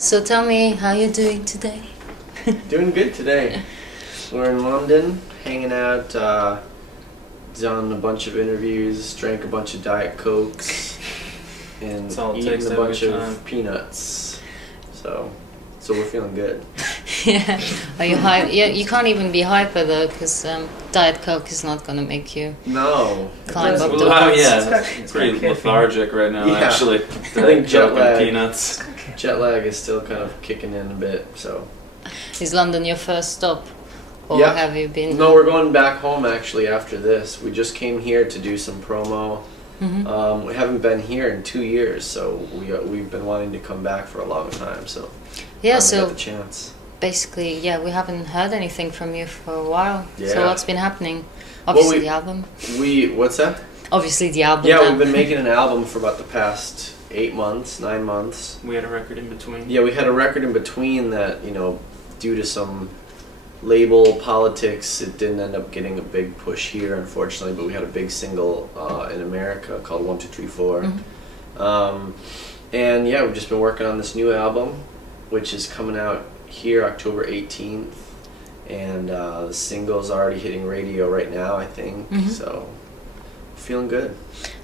So tell me how you're doing today. Doing good today. We're in London, hanging out, done a bunch of interviews, drank a bunch of Diet Cokes, and eaten a bunch of peanuts. So we're feeling good. Yeah. Are you hype? Yeah, you can't even be hyper though, because Diet Coke is not gonna make you climb up the walls. Yeah, it's pretty lethargic right now. Yeah. Actually, I think jet lag is still kind of kicking in a bit. So. Is London your first stop, or yeah. have you been? No, we're going back home actually after this. We just came here to do some promo. Mm-hmm. We haven't been here in 2 years, so we've been wanting to come back for a long time. So yeah, so got the chance. Basically, yeah, we haven't heard anything from you for a while. Yeah. So what's been happening? Obviously, the album. What's that? Obviously, the album. Yeah, we've been making an album for about the past 8 months, 9 months. We had a record in between. Yeah, we had a record in between that, due to some label politics, it didn't end up getting a big push here, unfortunately, but we had a big single in America called 1 2 3 4. Mm-hmm. And yeah, we've just been working on this new album, which is coming out here October 18th, and the single's already hitting radio right now, I think. Mm-hmm. So feeling good.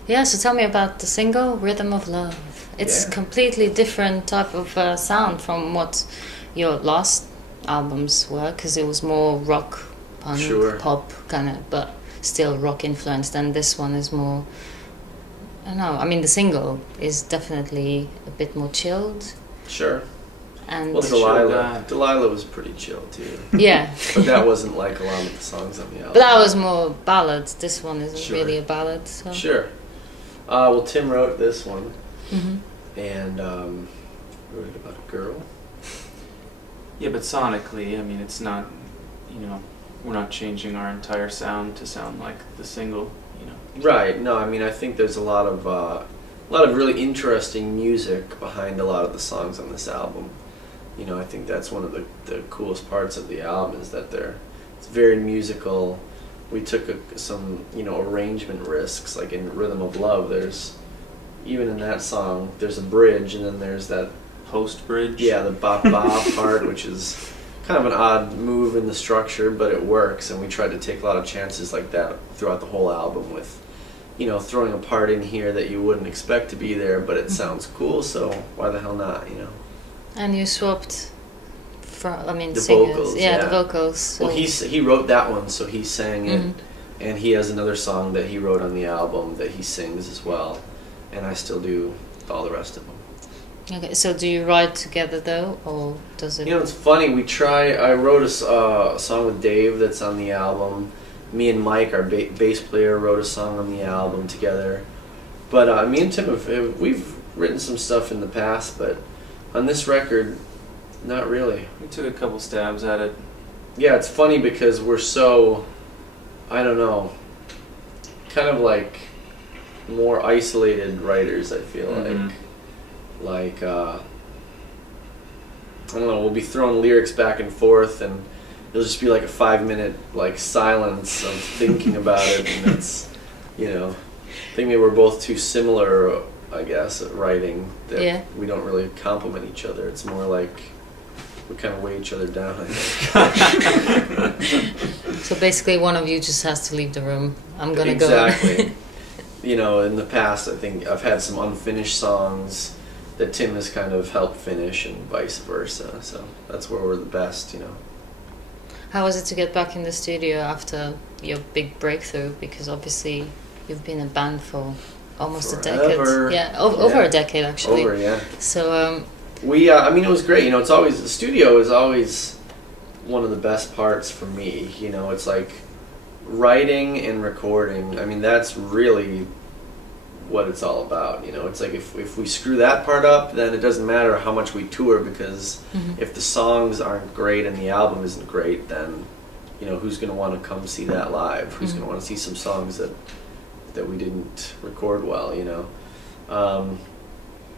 Yeah, so tell me about the single Rhythm of Love. It's completely different type of sound from what your last albums were, because it was more rock, punk, pop kind of, but still rock influenced, and this one is more, I don't know, I mean the single is definitely a bit more chilled. Sure. And well, Delilah was pretty chill too. Yeah. But that wasn't like a lot of the songs on the album. But that was more ballads. This one isn't really a ballad. So. Sure. Well, Tim wrote this one, and wrote it about a girl. Yeah, but sonically, I mean, it's not, we're not changing our entire sound to sound like the single, Right. No, I mean, I think there's a lot of really interesting music behind a lot of the songs on this album. I think that's one of the coolest parts of the album is that it's very musical. We took some arrangement risks, like in Rhythm of Love. Even in that song, there's a bridge, and then there's that post bridge. Yeah, the bop bop part, which is kind of an odd move in the structure, but it works. And we tried to take a lot of chances like that throughout the whole album with, throwing a part in here that you wouldn't expect to be there, but it sounds cool, so why the hell not, And you swapped, the singers. vocals. Yeah, the vocals. So. Well, he wrote that one, so he sang it, and he has another song that he wrote on the album that he sings as well, and I still do all the rest of them. Okay, so do you write together though, or does it? It's funny. I wrote a song with Dave that's on the album. Me and Mike, our bass player, wrote a song on the album together. But me and Tim we've written some stuff in the past, but on this record, not really. We took a couple stabs at it. Yeah, it's funny because we're so, I don't know, kind of like more isolated writers, I feel like I don't know, we'll be throwing lyrics back and forth, and it'll just be like a 5-minute silence of thinking about it, and it's I think maybe we're both too similar, I guess, at writing that we don't really complement each other. It's more like we kind of weigh each other down, I think. So basically one of you just has to leave the room. I'm gonna go. Exactly. In the past, I think I've had some unfinished songs that Tim has kind of helped finish, and vice versa. So that's where we're the best, How was it to get back in the studio after your big breakthrough? Because obviously you've been a band for almost a decade. Yeah, over a decade actually. Over, yeah. So it was great. It's always, the studio is always one of the best parts for me. It's like writing and recording. I mean, that's really what it's all about. It's like if we screw that part up, then it doesn't matter how much we tour, because if the songs aren't great and the album isn't great, then who's going to want to come see that live? Who's going to want to see some songs that we didn't record well?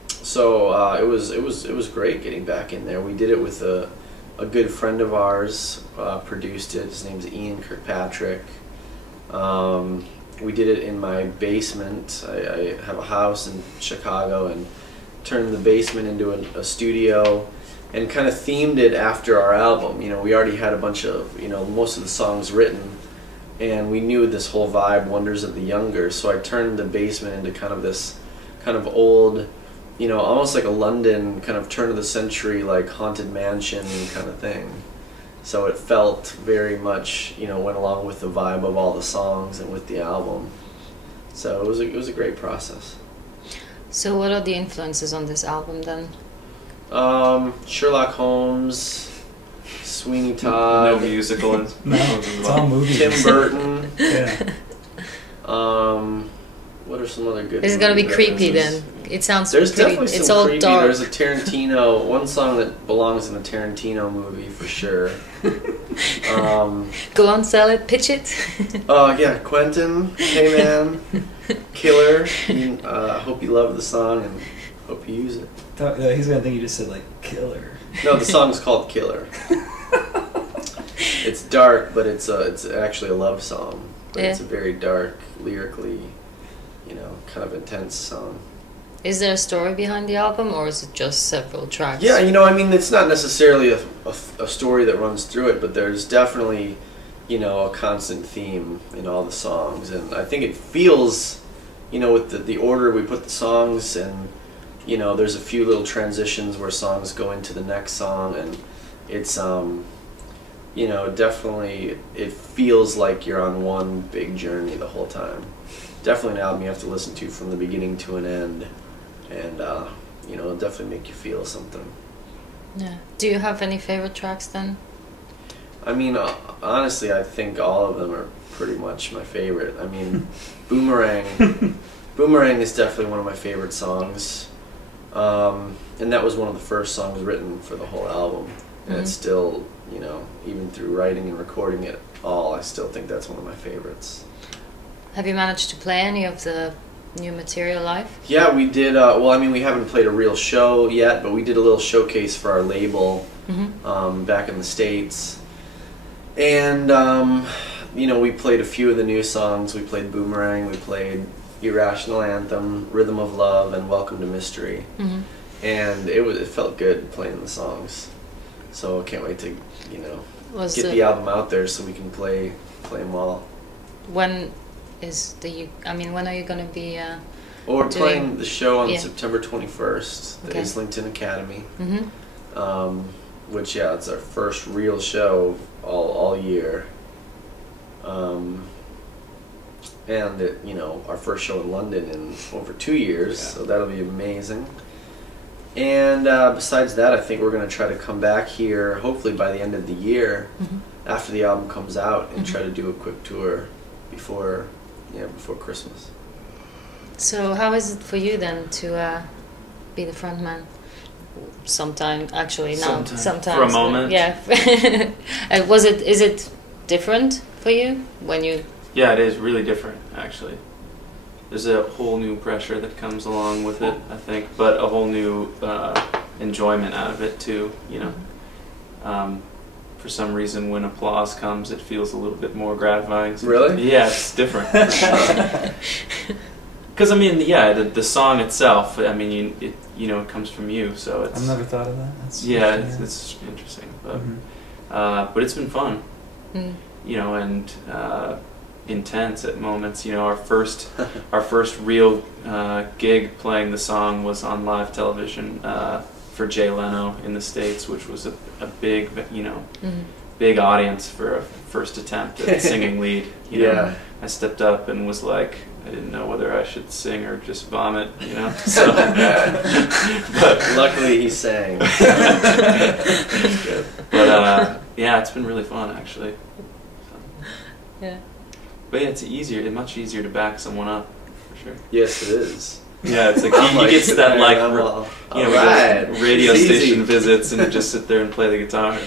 So it was great getting back in there. We did it with a good friend of ours, produced it. His name's Ian Kirkpatrick. We did it in my basement. I have a house in Chicago, and turned the basement into a studio. and kind of themed it after our album. You know, we already had a bunch of, you know, most of the songs written, and we knew this whole vibe, Wonders of the Younger, so I turned the basement into kind of this kind of old, you know, almost like a London kind of turn of the century, like haunted mansion kind of thing. So it felt very much, you know, went along with the vibe of all the songs and with the album. So it was a great process. So what are the influences on this album then? Sherlock Holmes, Sweeney Todd. No musical. No, it's all movies. Tim Burton. Yeah. What are some other good? Is it gonna be movie creepy references? then? It sounds There's pretty, definitely some it's all creepy. dark. There's a Tarantino, one song that belongs in a Tarantino movie for sure. Go on, sell it, pitch it. Yeah, Quentin, hey man, killer. Hope you love the song and hope you use it. He's gonna think you just said like killer. No, the song's called Killer. It's dark, but it's actually a love song. But Yeah. it's a very dark, lyrically, you know, kind of intense song. Is there a story behind the album, or is it just several tracks? Yeah, you know, I mean, it's not necessarily a story that runs through it, but there's definitely, you know, a constant theme in all the songs. And I think it feels, you know, with the order we put the songs, and, you know, there's a few little transitions where songs go into the next song, and it's, you know, definitely, it feels like you're on one big journey the whole time. Definitely an album you have to listen to from the beginning to an end. And, you know, it'll definitely make you feel something. Yeah. Do you have any favorite tracks then? I mean, honestly, I think all of them are pretty much my favorite. I mean, Boomerang is definitely one of my favorite songs. And that was one of the first songs written for the whole album. And it's still, you know, even through writing and recording it all, I still think that's one of my favorites. Have you managed to play any of the new material live? Yeah, we did. Well, I mean, we haven't played a real show yet, but we did a little showcase for our label back in the States. And, you know, we played a few of the new songs. We played Boomerang, we played Irrational Anthem, Rhythm of Love, and Welcome to Mystery. And it felt good playing the songs. So I can't wait to, you know, get the album out there so we can play them all. When is when are you going to be well, we're playing the show on September 21st, the Islington Academy. Which, yeah, it's our first real show all year. And, you know, our first show in London in over 2 years, so that'll be amazing. And besides that, I think we're going to try to come back here, hopefully by the end of the year, after the album comes out, and try to do a quick tour before Christmas. So how is it for you then to be the frontman? Sometimes. For a moment. Yeah. Is it different for you when you? Yeah, it is really different actually. There's a whole new pressure that comes along with it, I think, but a whole new enjoyment out of it too, you know. For some reason, when applause comes, it feels a little bit more gratifying. Really? Yeah, it's different. Because I mean, yeah, the song itself. I mean, it comes from you, so it's. I've never thought of that. It's interesting, but it's been fun. You know, and intense at moments. You know, our first real gig playing the song was on live television. For Jay Leno in the States, which was a big, you know, big audience for a first attempt at singing lead. You know, I stepped up and was like, I didn't know whether I should sing or just vomit, you know. So, but luckily he sang. But yeah, it's been really fun actually. So. Yeah. But yeah, it's much easier to back someone up, for sure. Yes, it is. Yeah, it's like he gets that like radio station visits and just sit there and play the guitar.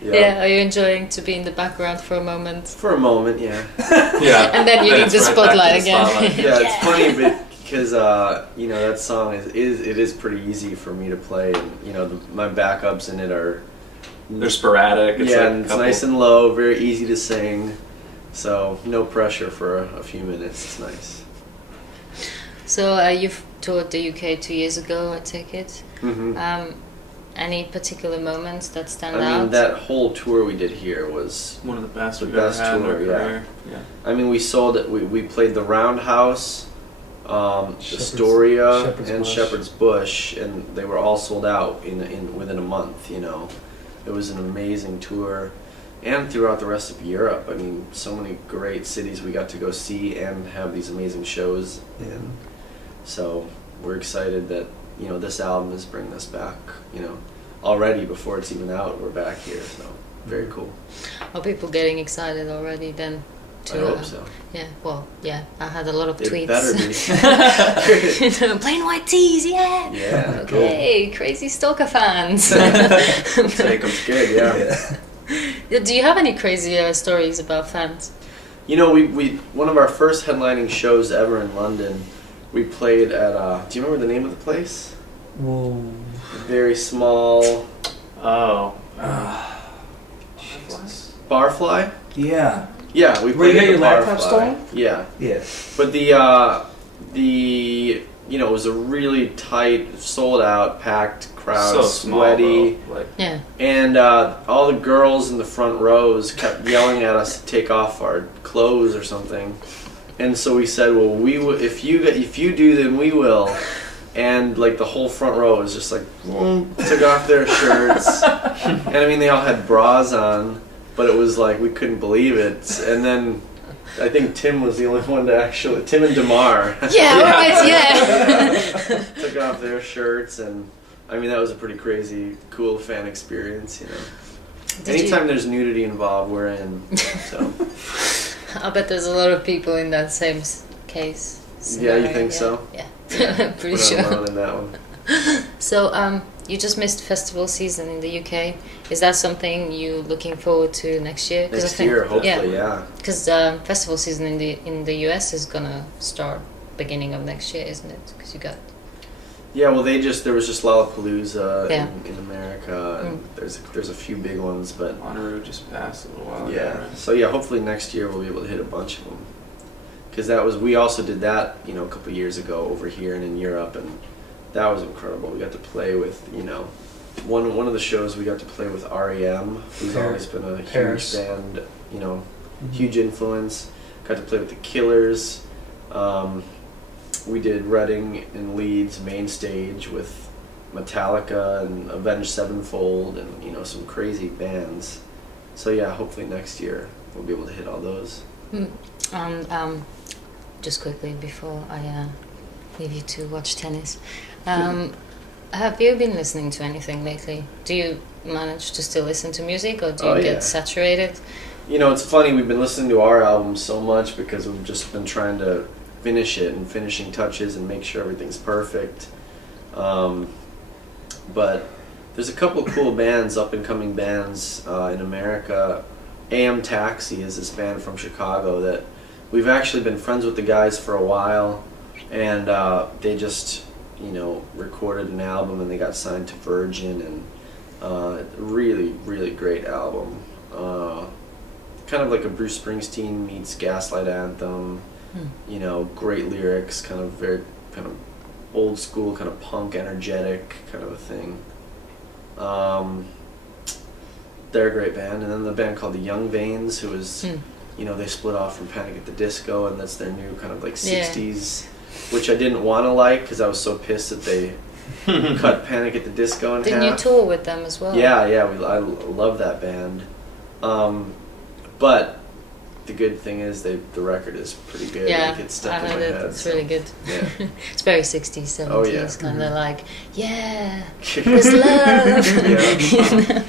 Yeah, are you enjoying to be in the background for a moment? For a moment, yeah. Yeah. And then you need the spotlight again. Yeah, it's funny because you know, that song is pretty easy for me to play, and you know my backups in it are they're sporadic. It's and it's nice and low, very easy to sing, so no pressure for a few minutes. It's nice. So you've toured the UK 2 years ago, I take it. any particular moments that stand out? I mean, that whole tour we did here was one of the best we've best ever had tour, in our career. Yeah. I mean, we sold it. We played the Roundhouse, Shepherd's Astoria, and Bush. Shepherd's Bush, and they were all sold out in within a month. You know, it was an amazing tour, and throughout the rest of Europe. I mean, so many great cities we got to go see and have these amazing shows in. So we're excited that, you know, this album is bringing us back. You know, already before it's even out, we're back here. So very cool. Are people getting excited already then? I hope so. Yeah, well, yeah, I had a lot of It tweets. better be. You know, plain white tees, yeah. Yeah. Okay, crazy stalker fans. Take 'em. Good, yeah. Do you have any crazy stories about fans? You know, we one of our first headlining shows ever in London, we played at, do you remember the name of the place? Whoa. Very small Oh. Barfly? Yeah. Yeah, we Where you played got at your the laptop Barfly. stolen? Yeah. Yeah. But the you know, it was a really tight, sold out, packed crowd, So small, sweety. though. Like, Yeah. And all the girls in the front rows kept yelling at us to take off our clothes or something. And so we said, well, if you do, then we will. And like the whole front row was just like, took off their shirts. And I mean, they all had bras on, but it was like, we couldn't believe it. And then I think Tim was the only one to actually, Tim and Damar. Yeah, right, yeah. Took off their shirts, and I mean, that was a pretty crazy, cool fan experience, you know. Anytime there's nudity involved, we're in. So. I bet there's a lot of people in that same case. Yeah, you think so? Yeah, Yeah. pretty We're not sure. alone in that one. So, you just missed festival season in the UK. Is that something you looking forward to next year? Next year, hopefully, yeah. Because festival season in the US is gonna start beginning of next year, isn't it? Because you got. Yeah, well, there was just Lollapalooza Yeah. in America, and there's a few big ones, but Bonnaroo just passed a little while ago. yeah. Right? So yeah, hopefully next year we'll be able to hit a bunch of them. Because we also did that, you know, a couple years ago over here and in Europe, and that was incredible. We got to play with, you know, one of the shows we got to play with REM, who's always been a huge band, you know, huge influence. Got to play with the Killers. We did Reading and Leeds main stage with Metallica and Avenged Sevenfold, and you know, some crazy bands. So yeah, hopefully next year we'll be able to hit all those. Just quickly before I leave you to watch tennis, have you been listening to anything lately? Do you manage to still listen to music, or do you get saturated? You know, it's funny, we've been listening to our album so much because we've just been trying to finish it and finishing touches and make sure everything's perfect. But there's a couple of cool bands, up-and-coming bands in America. AM Taxi is this band from Chicago that we've actually been friends with the guys for a while, and they just, you know, recorded an album and they got signed to Virgin, and really, really great album. Kind of like a Bruce Springsteen meets Gaslight Anthem. You know, great lyrics, kind of very old school, kind of punk, energetic kind of a thing. They're a great band. And then the band called the Young Veins, who is, you know, they split off from Panic at the Disco, and that's their new kind of like 60s, which I didn't want to like because I was so pissed that they cut Panic at the Disco in half. Didn't you tour with them as well? Yeah, I love that band. But the good thing is the record is pretty good. Yeah, Like, it's stuck I in my heard it. head. It's really good. Yeah. It's very 60s, 70s, Oh, yeah. kind of like, yeah, there's love. Yeah. You know?